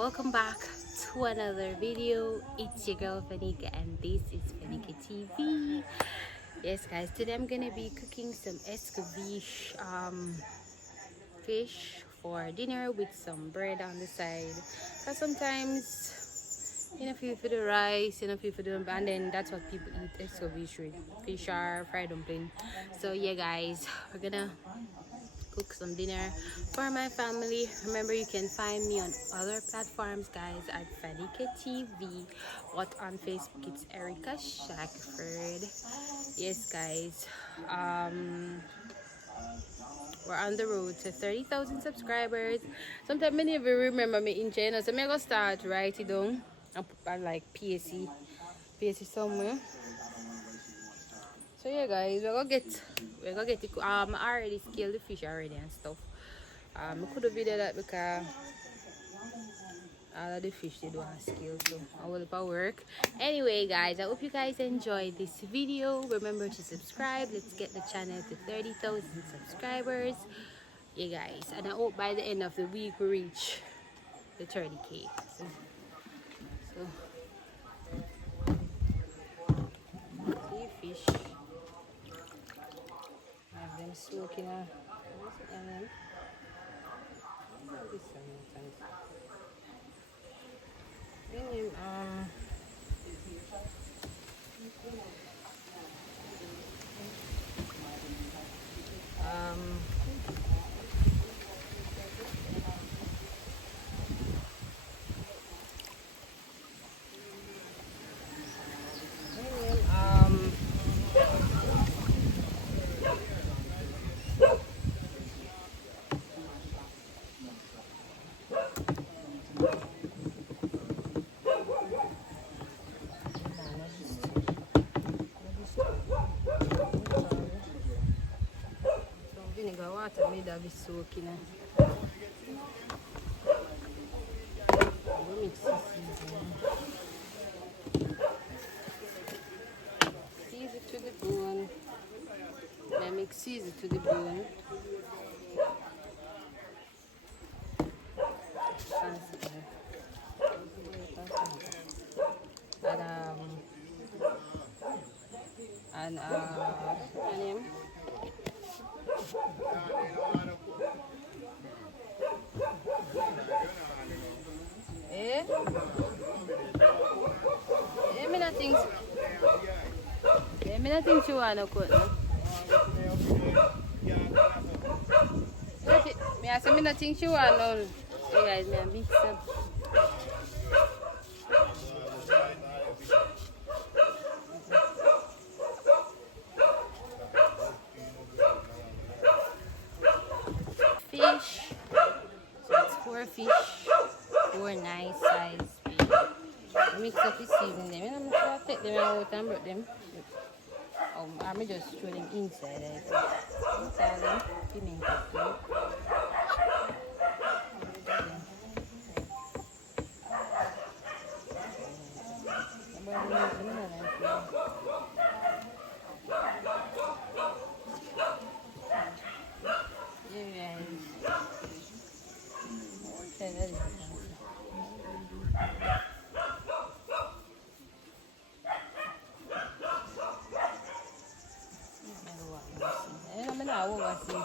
Welcome back to another video. It's your girl Fanika and this is Fanika TV. Yes guys, today I'm gonna be cooking some escovich fish for dinner with some bread on the side, because sometimes feel for the rice, feel for the, and then that's what people eat escovich with, fish or fried dumpling. So yeah guys, we're gonna cook some dinner for my family. Remember, you can find me on other platforms guys at Fanika TV, but on Facebook it's Erica Shackford. Yes guys, we're on the road to 30,000 subscribers. Sometimes many of you remember me in China, so I'm gonna start write it down and put like PSC somewhere. So yeah guys, we're gonna get it. I already scaled the fish already and stuff. I could have video that because all of the fish they do have scale, so I will work. Anyway guys, I hope you guys enjoyed this video. Remember to subscribe. Let's get the channel to 30,000 subscribers. Yeah guys, and I hope by the end of the week we reach the 30k. So see fish. I have them soaking a vinegar water made of it soaking. We'll mix the seasoning. Season to the bone. Then mix season to the bone. And onion. Eh? Me not think. Me not think you wanna cook. No? Me I say me not think you wanna. You guys, me a mix up. Fish. So it's 4 fish, 4 nice size fish. Mix up the seasoning them. I'm gonna take them out and break them. I'm just throw them inside. Inside them, pimento too.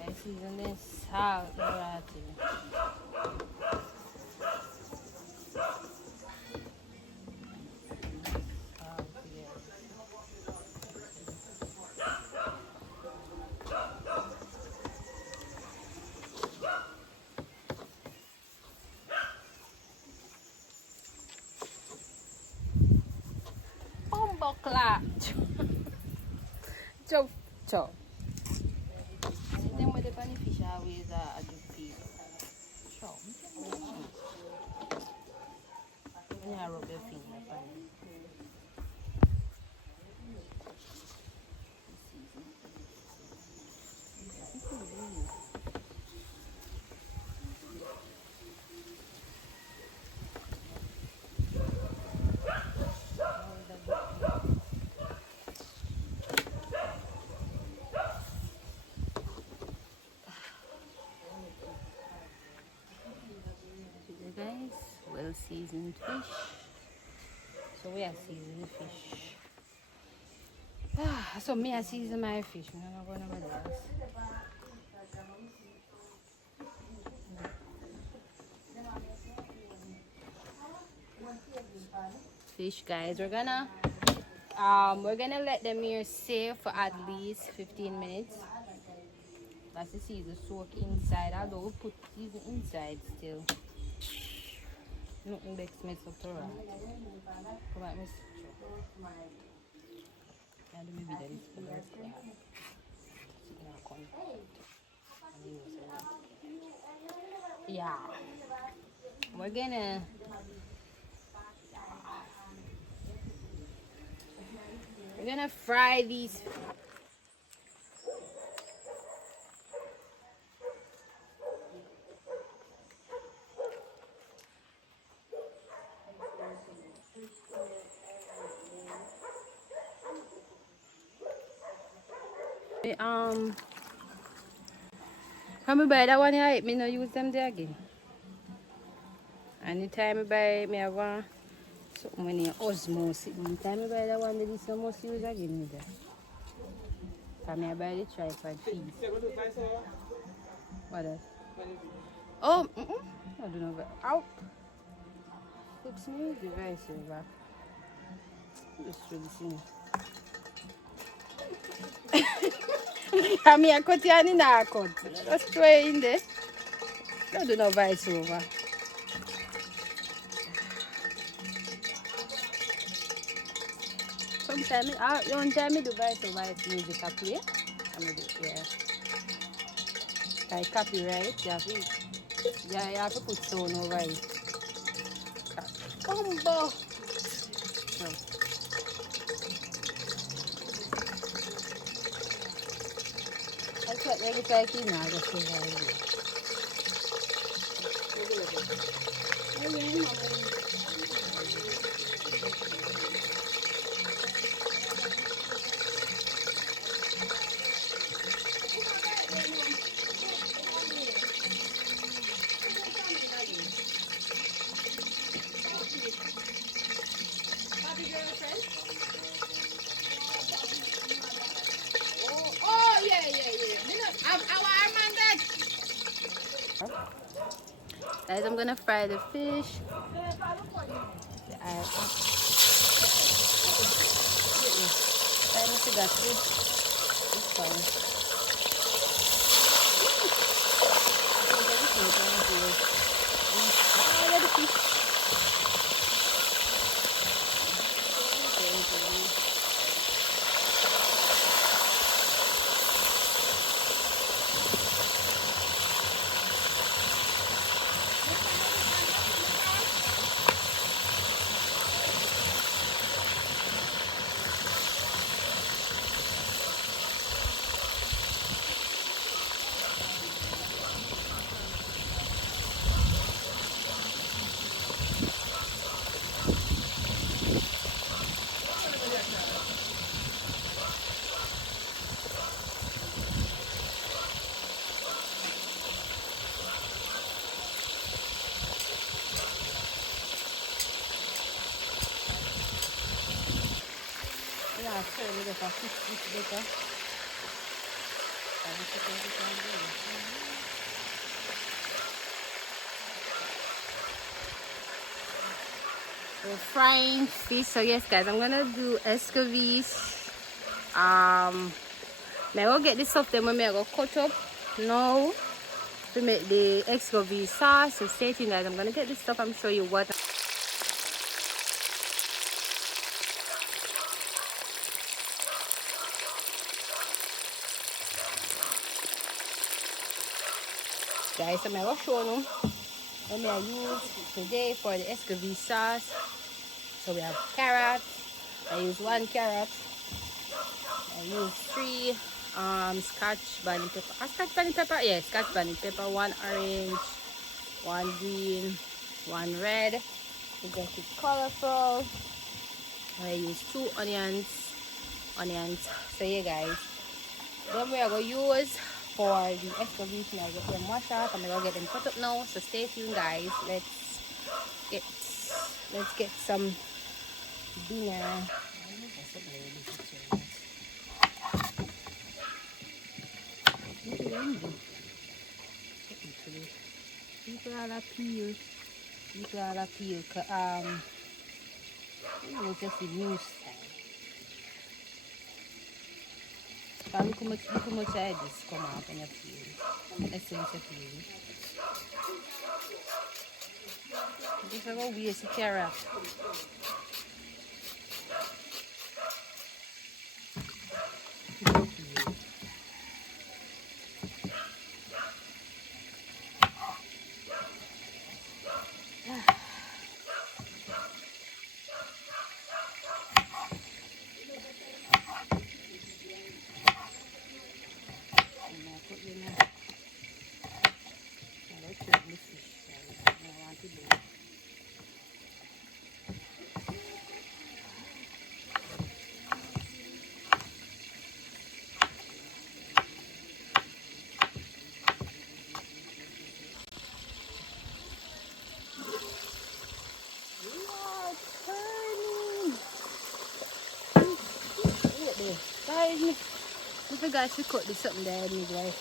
I season this salt right here. Bombo clat. Chop chop. Then with the bunny fish always a good peel. Chop. Yeah, rub your finger upon it. guys. well seasoned fish. So we are seasoning fish. So me I season my fish. I'm not going to nobody else. Fish, guys, we're gonna let them here sit for at least 15 minutes. That's the season soak inside, although we put season inside still. Nothing makes mess up to rat. Come on, Miss. And maybe that is for us. Yeah. We're gonna fry these. When I buy that one here, me no use them there again. Anytime I buy, me have one something when you osmosis. Anytime I buy that one, there is no must use again there. Because I buy the tripod feed. What else? Oh, I don't know. Out. Fix me device back. Just really see. I mean, I cut it in the cut. Just throw it in there. Don't do no vice over. Sometimes, one time I do vice over if music I play. I do it, yeah. Like copyright, you have to put sound over it. Combo! So. That's what every time I now just so guys, I'm gonna fry the fish. We're frying fish. So yes, guys, I'm gonna do escovich. I go get the stuff then when I go cut up now to make the escovich sauce. So stay tuned, guys. I'm gonna get this stuff. I'm show you what. Guys, so I'm going to show you what I use today for the escovich sauce. So we have carrots. I use 1 carrot. I use 3 scotch bonnet pepper. Scotch bonnet pepper? Yeah, scotch bonnet pepper. 1 orange, 1 green, 1 red. To get it colorful. I use 2 onions. So yeah, guys. Then we are going to use for the escovich. I get them washed up. I'm going to get them cut up now. So stay tuned, guys. Let's Get, let's get some dinner. People all appeal. People all appeal. It's just a new style. But look how much I just come out and appeal. Essence appeal. Just like a waste of carrot. Guys, I forgot to cut this something there midwife.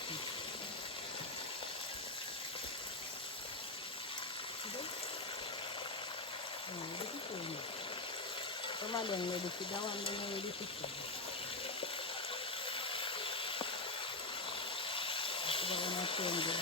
Come on, then ready to that one, then ready to see. That one I change it.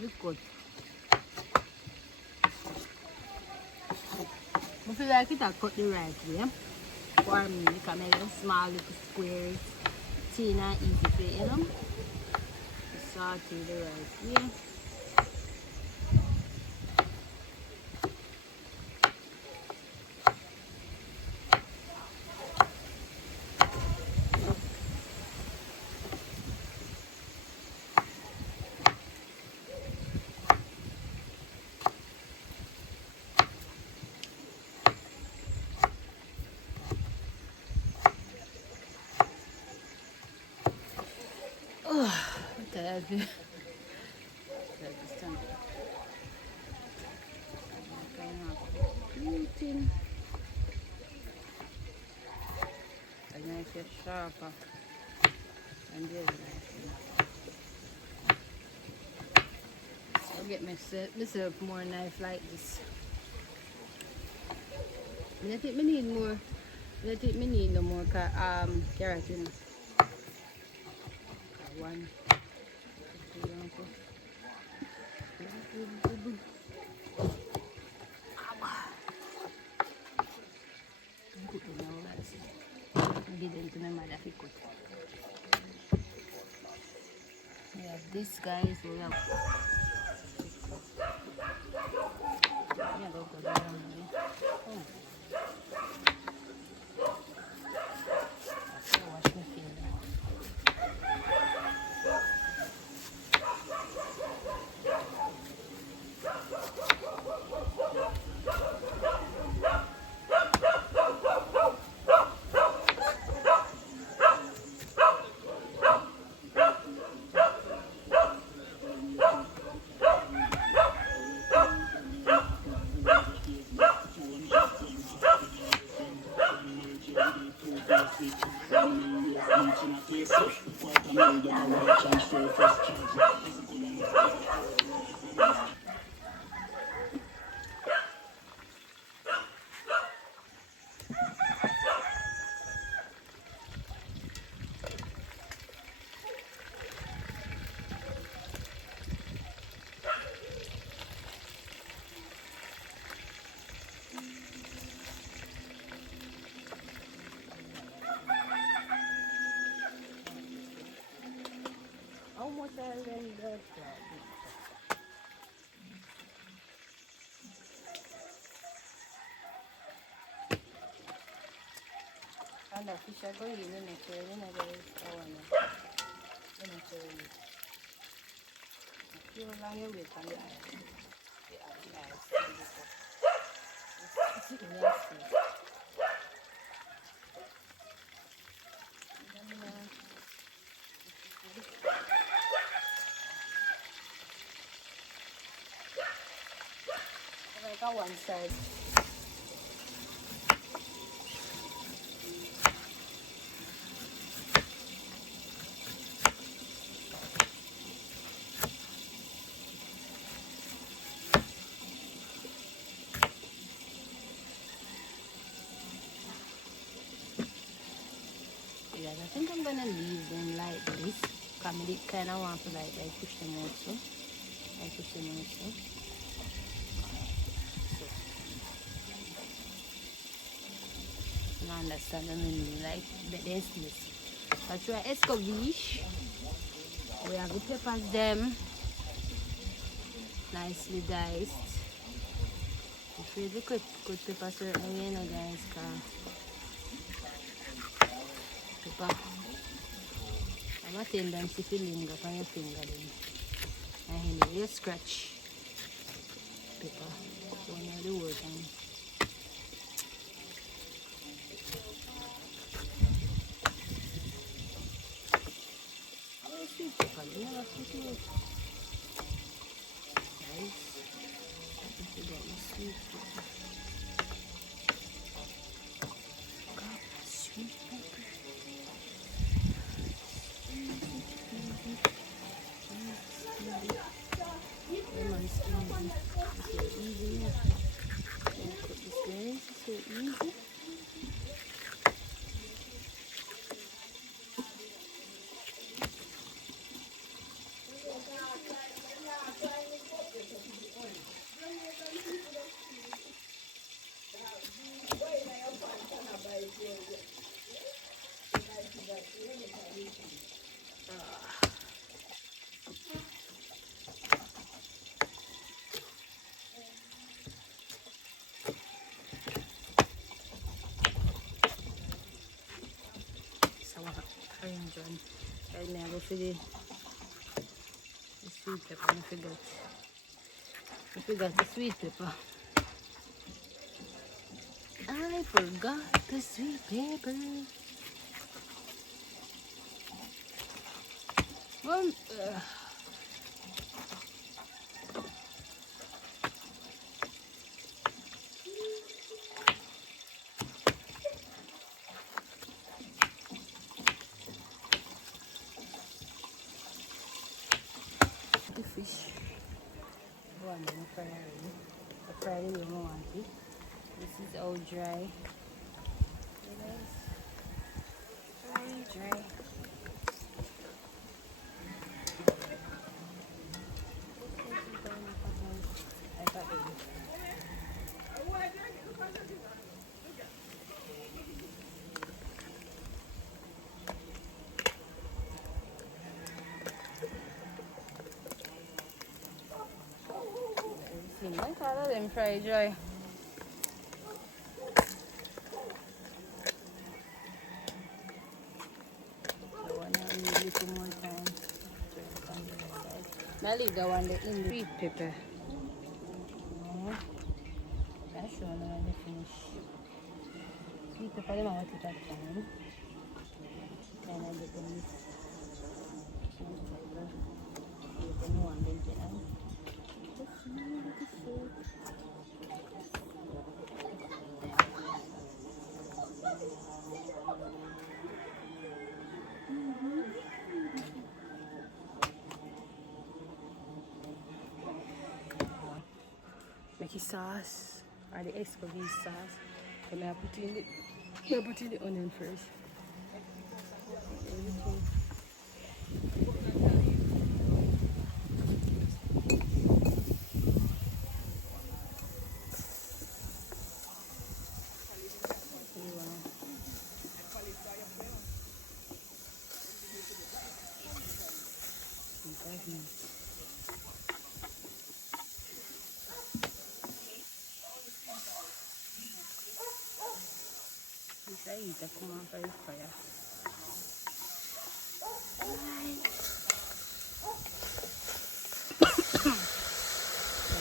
Look good. I feel like it I cut the right way for me. You can make them small little squares, thin and easy for you know. Saute the right way. Okay. Eating. I make it sharper. And I'll get myself more knife like this. And I think we need more. I think we need no more carrot, you know. One. We have this guys, we have Yeah, go go down. Oh, I wash my finger. How much I already got that? And the fish are going in the trail, in the trail. You long away from the ice. The ice. It's nasty. Like on one side. Yeah, I think I'm gonna leave them like this. Because I kind of want to like push them out so. I push them out so. I understand what I mean, like the denseness. But try escovich. We have the peppers them. Nicely diced. If you really cut pepper certainly, you know guys, pepper. I'm a tendency to linger on your finger then. And then you scratch pepper. So when you do work and sweet pepper, you never sweet it. Nice. If you get the sweet pepper. God, sweet pepper. Lemon squeezy. It's so easy. Cook this rice. It's so easy. Orange one. Right now I go for the sweet pepper. I forgot the sweet pepper. I forgot the sweet pepper. Well, the fish. Go on, fry it. I fried it when I want it. This is all dry. Very dry. Slim, I call them fried dry. I want to need a little more time. I leave the one in the sweet pepper. That's sure when they finish. Sweet pepper, them I want it at time. Then I get them sweet pepper. You can know one then get them. Make it sauce or the escovich sauce. Then I put in the onion first. Everything. This I eat a come off of the fire.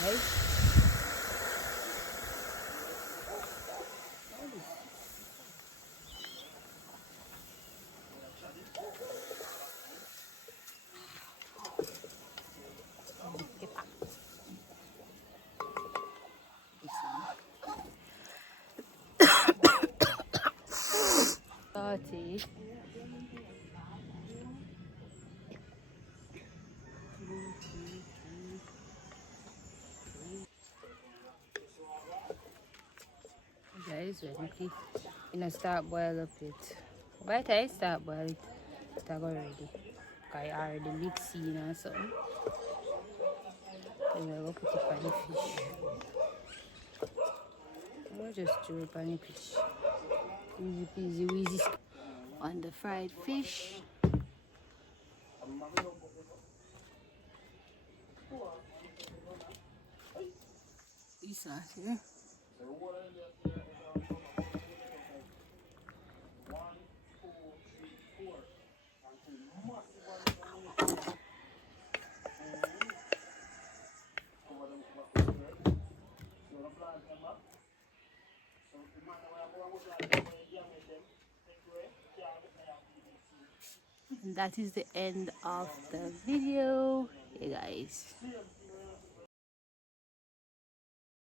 Right? Get back. Saute. Guys, when you start boil up it. By the time you start boil it, it's already. I already mix in or something. Then I will put it on the fish. I will just throw it on the fish. Easy peasy, easy. On the fried fish. This sauce here. And that is the end of the video. Hey guys.